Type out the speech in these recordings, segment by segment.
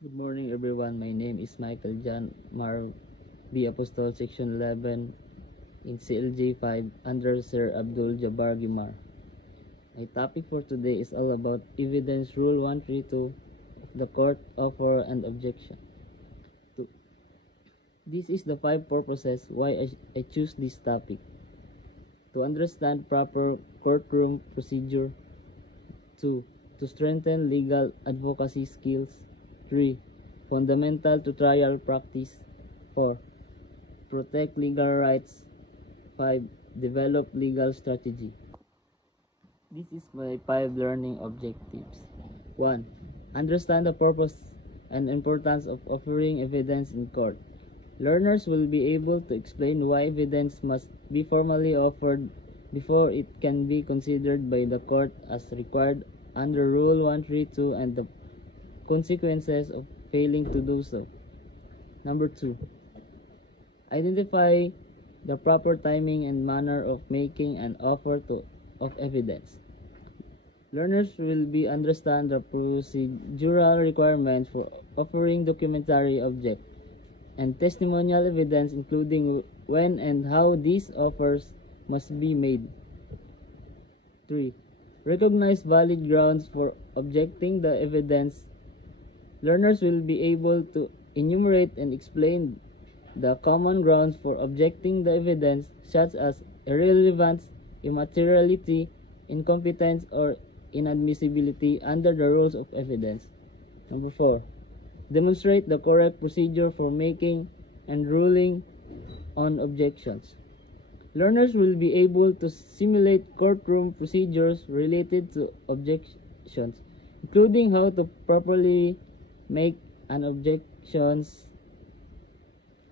Good morning, everyone. My name is Michael John Mar B. Apostol, Section 11 in CLJ 5 under Sir Abdul Jabbar Gimar. My topic for today is all about Evidence Rule 132 of the Court Offer and Objection. This is the 5 purposes why I choose this topic. To understand proper courtroom procedure. 2. To strengthen legal advocacy skills. 3. Fundamental to trial practice. 4. Protect legal rights. 5. Develop legal strategy. This is my 5 learning objectives. 1. Understand the purpose and importance of offering evidence in court. Learners will be able to explain why evidence must be formally offered before it can be considered by the court as required under Rule 132 and the consequences of failing to do so. Number 2. Identify the proper timing and manner of making an offer of evidence. Learners will be understand the procedural requirements for offering documentary object and testimonial evidence, including when and how these offers must be made. 3. Recognize valid grounds for objecting the evidence. Learners will be able to enumerate and explain the common grounds for objecting the evidence, such as irrelevance, immateriality, incompetence, or inadmissibility under the rules of evidence. Number 4. Demonstrate the correct procedure for making and ruling on objections. Learners will be able to simulate courtroom procedures related to objections, including how to properly make an objection,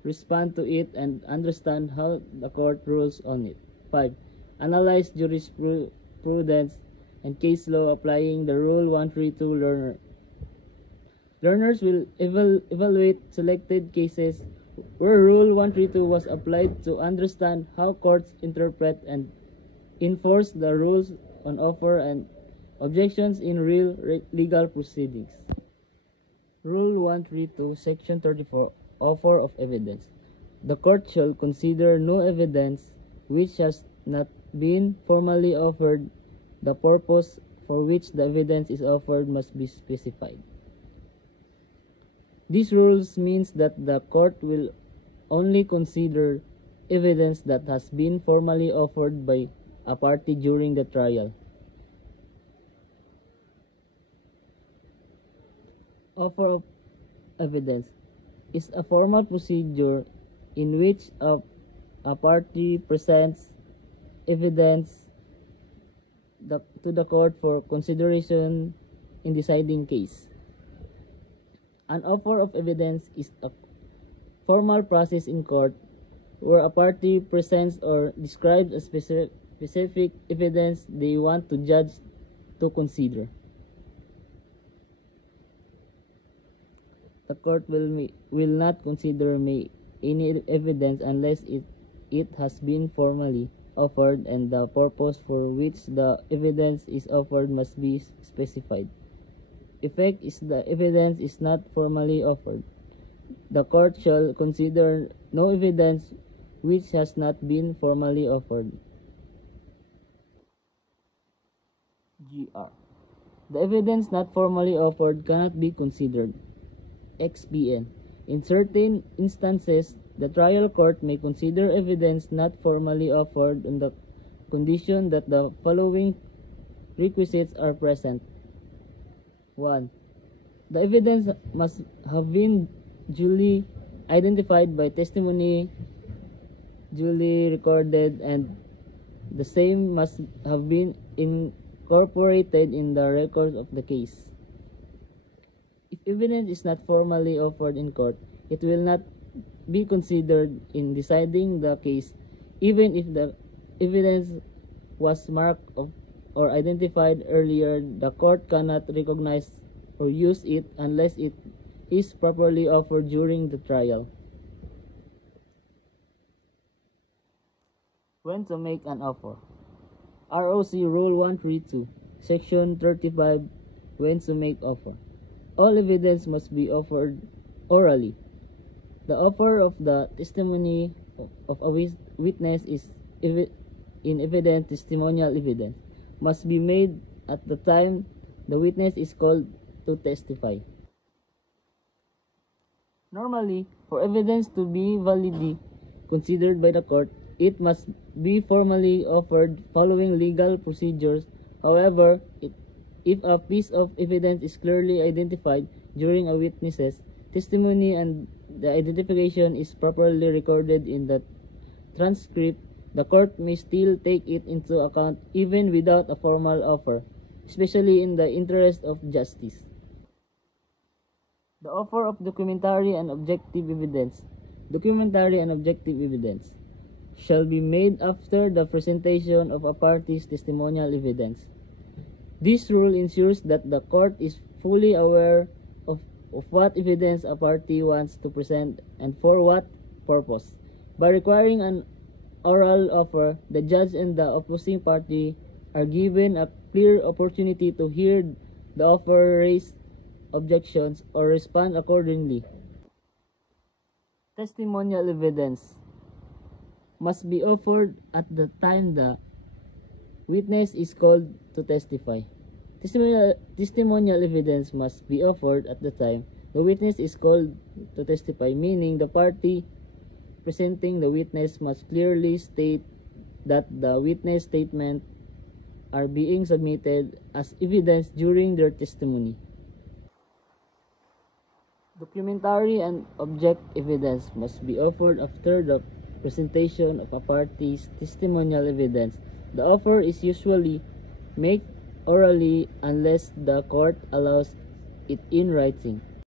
respond to it, and understand how the court rules on it. 5. Analyze jurisprudence and case law applying the Rule 132 Learners will evaluate selected cases where Rule 132 was applied to understand how courts interpret and enforce the rules on offer and objections in real legal proceedings. Rule 132, Section 34, Offer of Evidence. The court shall consider no evidence which has not been formally offered. The purpose for which the evidence is offered must be specified. These rules means that the court will only consider evidence that has been formally offered by a party during the trial. Offer of evidence is a formal procedure in which a party presents evidence to the court for consideration in deciding case. An offer of evidence is a formal process in court where a party presents or describes a specific evidence they want the judge to consider. The court will not consider any evidence unless it has been formally offered, and the purpose for which the evidence is offered must be specified. Effect is the evidence is not formally offered. The court shall consider no evidence which has not been formally offered. GR. The evidence not formally offered cannot be considered. XPN. In certain instances, the trial court may consider evidence not formally offered on the condition that the following requisites are present. 1. The evidence must have been duly identified by testimony, duly recorded, and the same must have been incorporated in the records of the case. If evidence is not formally offered in court, it will not be considered in deciding the case, even if the evidence was marked or identified earlier. The court cannot recognize or use it unless it is properly offered during the trial. When to make an offer. ROC Rule 132, Section 35, when to make offer. all evidence must be offered orally. The offer of the testimony of a witness is in evidence testimonial evidence must be made at the time the witness is called to testify. Normally, for evidence to be validly considered by the court, it must be formally offered following legal procedures. However, if a piece of evidence is clearly identified during a witness's testimony and the identification is properly recorded in the transcript, the court may still take it into account even without a formal offer, especially in the interest of justice. The offer of documentary and objective evidence. Documentary and objective evidence shall be made after the presentation of a party's testimonial evidence. This rule ensures that the court is fully aware of what evidence a party wants to present and for what purpose. By requiring an oral offer, the judge and the opposing party are given a clear opportunity to hear the offer, raise objections, or respond accordingly. Testimonial evidence must be offered at the time the witness is called to testify. Testimonial evidence must be offered at the time the witness is called to testify, meaning the party presenting the witness must clearly state that the witness statement are being submitted as evidence during their testimony. Documentary and object evidence must be offered after the presentation of a party's testimonial evidence. The offer is usually made orally unless the court allows it in writing.